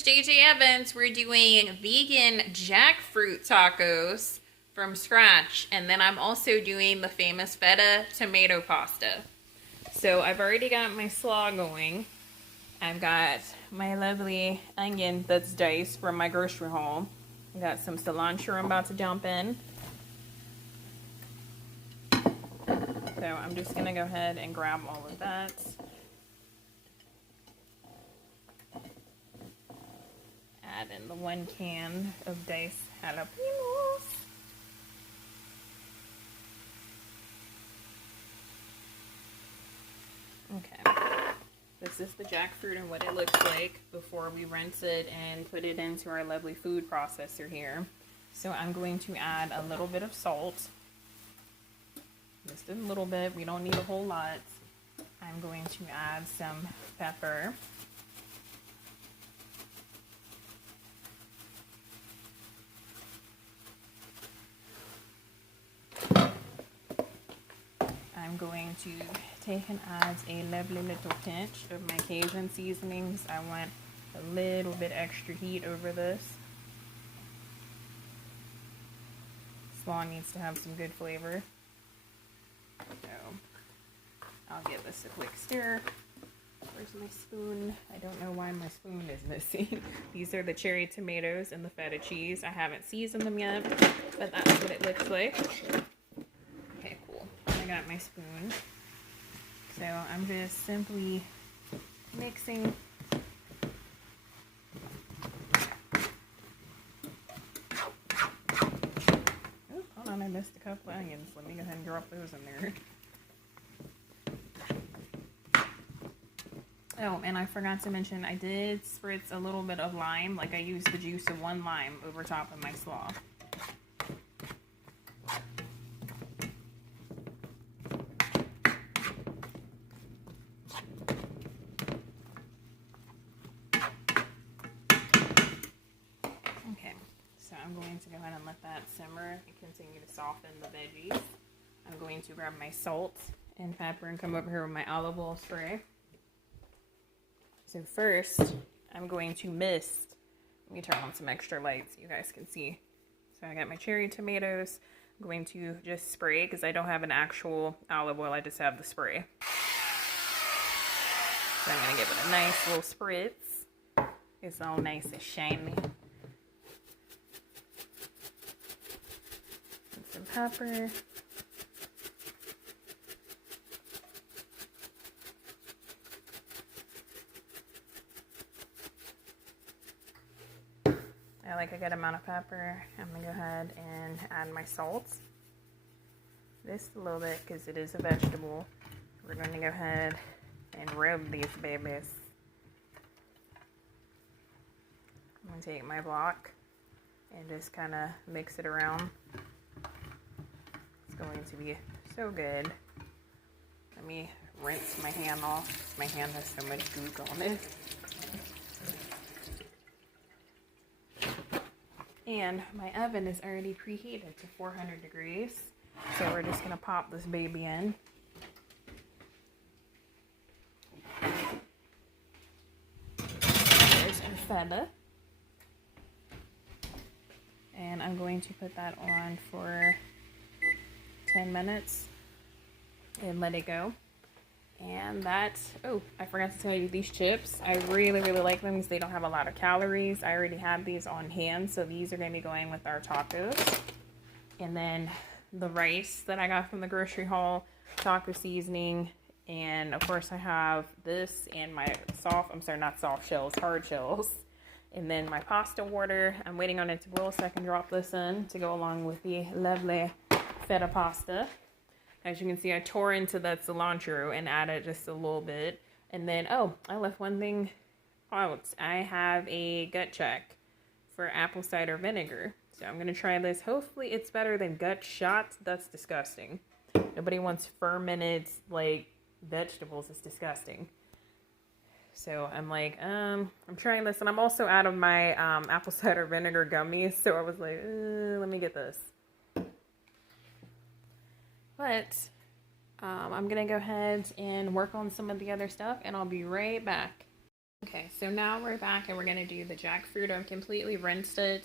it's JJ Evans. We're doing vegan jackfruit tacos from scratch. And then I'm also doing the famous feta tomato pasta. So I've already got my slaw going. I've got my lovely onion that's diced from my grocery haul. I got some cilantro I'm about to dump in. So I'm just gonna go ahead and grab all of that. Add in the 1 can of diced jalapenos. Okay. This is the jackfruit and what it looks like before we rinse it and put it into our lovely food processor here. So I'm going to add a little bit of salt. Just a little bit. We don't need a whole lot. I'm going to add some pepper. I'm going to take and add a lovely little pinch of my Cajun seasonings. I want a little bit extra heat over this. Slaw needs to have some good flavor. So I'll give this a quick stir. Where's my spoon? I don't know why my spoon is missing. These are the cherry tomatoes and the feta cheese. I haven't seasoned them yet, but that's what it looks like. Okay, cool. I got my spoon. So I'm just simply mixing. Oh, hold on, I missed a couple onions. Let me go ahead and drop those in there. Oh, and I forgot to mention, I did spritz a little bit of lime. Like I used the juice of 1 lime over top of my slaw. Okay, so I'm going to go ahead and let that simmer and continue to soften the veggies. I'm going to grab my salt and pepper and come over here with my olive oil spray. So first, I'm going to mist. Let me turn on some extra light so you guys can see. So I got my cherry tomatoes. I'm going to just spray because I don't have an actual olive oil. I just have the spray. So I'm going to give it a nice little spritz. It's all nice and shiny. And some pepper. I like a good amount of pepper. I'm gonna go ahead and add my salt. Just a little bit because it is a vegetable. We're going to go ahead and rub these babies. I'm gonna take my block and just kind of mix it around. It's going to be so good. Let me rinse my hand off. My hand has so much goop on it. And my oven is already preheated to 400 degrees. So we're just going to pop this baby in. There's our feta. And I'm going to put that on for 10 minutes and let it go. And that, oh, I forgot to tell you, these chips, I really, really like them because they don't have a lot of calories. I already have these on hand, so these are going to be going with our tacos. And then the rice that I got from the grocery haul, taco seasoning, and of course I have this and my hard shells. And then my pasta water. I'm waiting on it to boil so I can drop this in to go along with the lovely feta pasta. As you can see, I tore into that cilantro and added just a little bit. And then, oh, I left one thing out. I have a gut check for apple cider vinegar. So I'm going to try this. Hopefully it's better than gut shots. That's disgusting. Nobody wants fermented, like, vegetables. It's disgusting. So I'm like, I'm trying this. And I'm also out of my apple cider vinegar gummies. So I was like, let me get this. But I'm going to go ahead and work on some of the other stuff, and I'll be right back. Okay, so now we're back and we're gonna do the jackfruit. I've completely rinsed it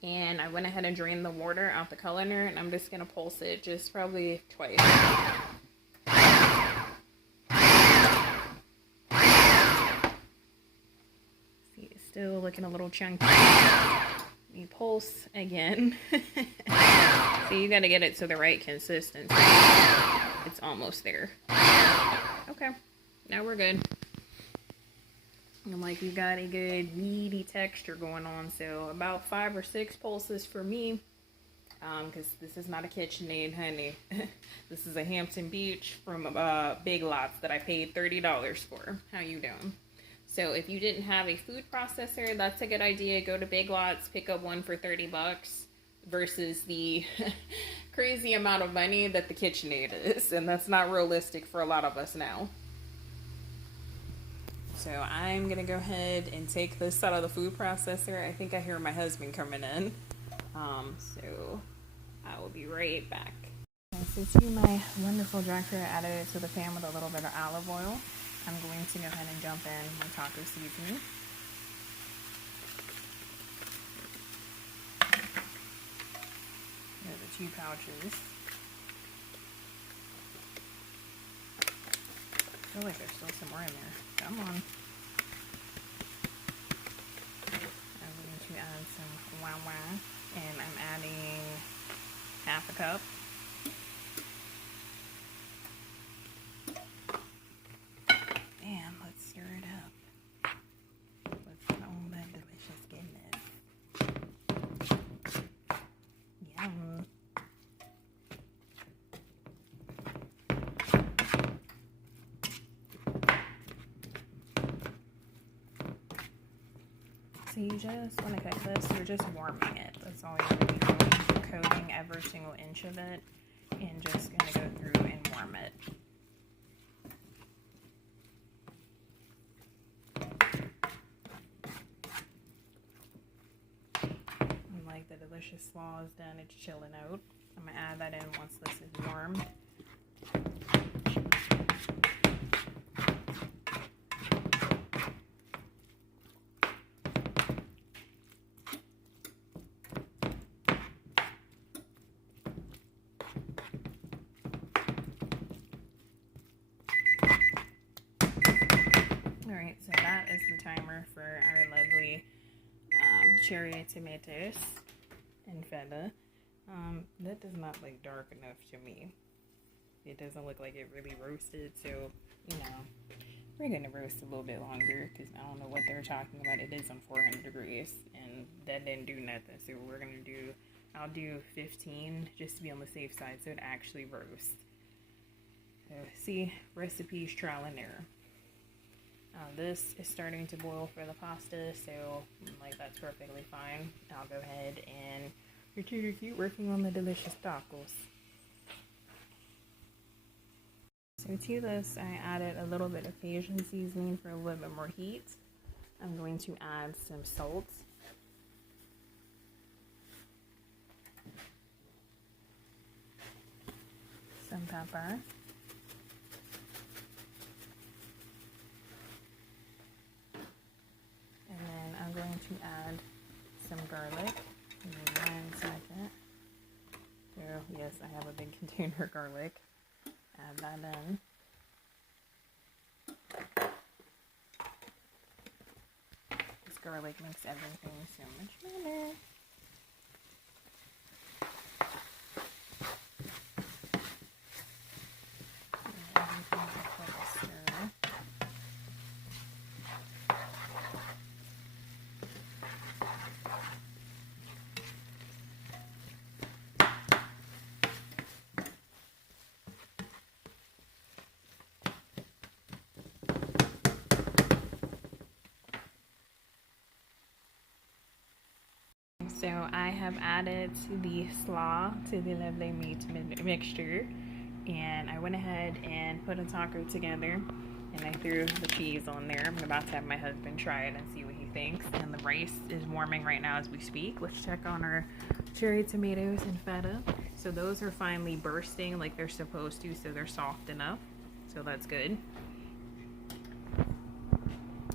and I went ahead and drained the water out the colander, and I'm just gonna pulse it just probably twice. See, it's still looking a little chunky. You pulse again. So you gotta get it to the right consistency. It's almost there. Okay, now we're good. And like you got a good meaty texture going on, so about 5 or 6 pulses for me, because this is not a KitchenAid, honey. This is a Hampton Beach from Big Lots that I paid $30 for. How you doing? So if you didn't have a food processor, that's a good idea. Go to Big Lots, pick up one for 30 bucks versus the crazy amount of money that the KitchenAid is, and that's not realistic for a lot of us now. So I'm gonna go ahead and take this out of the food processor. I think I hear my husband coming in. So I will be right back. Okay, so to my wonderful jackfruit, I added it to the pan with a little bit of olive oil. I'm going to go ahead and jump in my taco seasoning. There are the 2 pouches. I feel like there's still some more in there. Come on. I'm going to add some wah-wah, and I'm adding half a cup. And let's stir it up. Let's get all that delicious goodness. Yum. So you just want to cook this, you're just warming it. That's all you're really doing. You're coating every single inch of it and just going to go through and warm it. And like the delicious slaw is done, it's chilling out. I'm going to add that in once this is warm. Alright, so that is the timer for our lovely cherry tomatoes and feta. That does not look dark enough to me. It doesn't look like it really roasted, so, you know, we're going to roast a little bit longer because I don't know what they're talking about. It is on 400 degrees, and that didn't do nothing, so we're going to do, I'll do 15 just to be on the safe side so it actually roasts. So, see, recipes, trial and error. This is starting to boil for the pasta, so like that's perfectly fine. I'll go ahead and keep working on the delicious tacos. So to this, I added a little bit of Cajun seasoning for a little bit more heat. I'm going to add some salt. Some pepper. And then I'm going to add some garlic. Give me 1 second. So yes, I have a big container of garlic. Add that in. This garlic makes everything so much better. So I have added the slaw to the lovely meat mixture, and I went ahead and put a taco together, and I threw the cheese on there. I'm about to have my husband try it and see what he thinks. And the rice is warming right now as we speak. Let's check on our cherry tomatoes and feta. So those are finally bursting like they're supposed to, so they're soft enough. So that's good.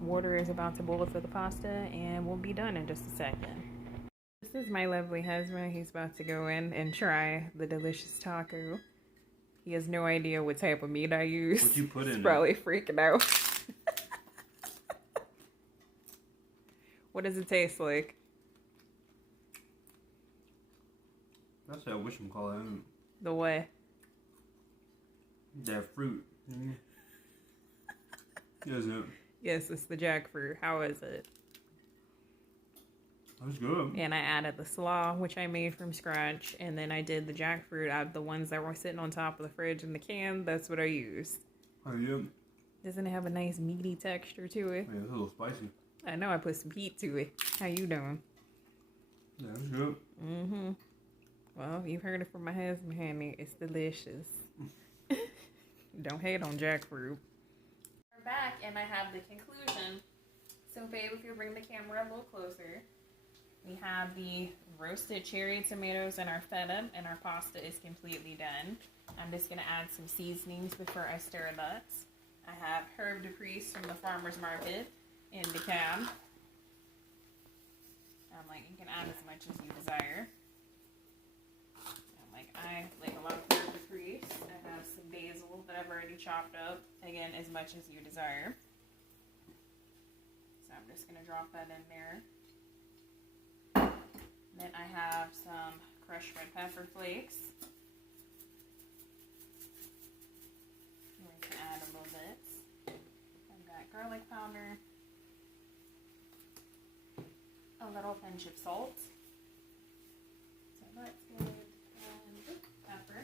Water is about to boil for the pasta, and we'll be done in just a second. This is my lovely husband. He's about to go in and try the delicious taco. He has no idea what type of meat I use. What you put in He's it? probably freaking out. What does it taste like? That's what I wish I'm calling The what? that fruit. Isn't it? Yes, it's the jackfruit. How is it? That's good. And I added the slaw, which I made from scratch, and then I did the jackfruit out of the ones that were sitting on top of the fridge in the can. That's what I used. Oh, yeah. Doesn't it have a nice meaty texture to it? Yeah, it's a little spicy. I know I put some heat to it. How you doing? Yeah, that's good. Mm-hmm. Well, you've heard it from my husband, honey. It's delicious. Don't hate on jackfruit. We're back, and I have the conclusion. So, babe, if you bring the camera a little closer, we have the roasted cherry tomatoes and our feta, and our pasta is completely done. I'm just going to add some seasonings before I stir that. I have herb de Pries from the farmer's market in DeKalb. You can add as much as you desire. I like a lot of herb de Pries. I have some basil that I've already chopped up. Again, as much as you desire. So I'm just going to drop that in there. Then I have some crushed red pepper flakes. I'm going to add a little bit. I've got garlic powder. A little pinch of salt. So that's good. And pepper.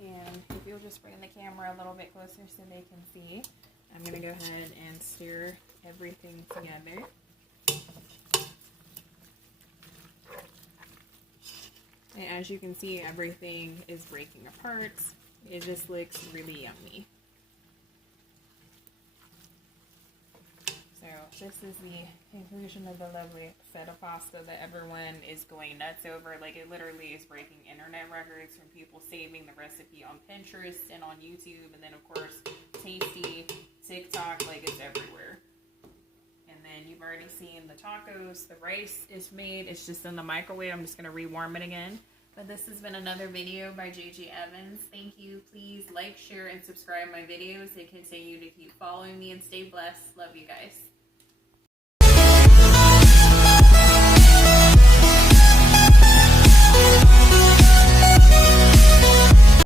And if you'll just bring the camera a little bit closer so they can see, I'm going to go ahead and stir everything together. And as you can see, everything is breaking apart. It just looks really yummy. So this is the conclusion of the lovely feta pasta that everyone is going nuts over. Like, it literally is breaking internet records from people saving the recipe on Pinterest and on YouTube, and then of course Tasty, TikTok, like it's everywhere. And then you've already seen the tacos. The rice is made. It's just in the microwave. I'm just going to rewarm it again. But this has been another video by JJ Evans. Thank you. Please like, share, and subscribe my videos. And continue to keep following me and stay blessed. Love you guys.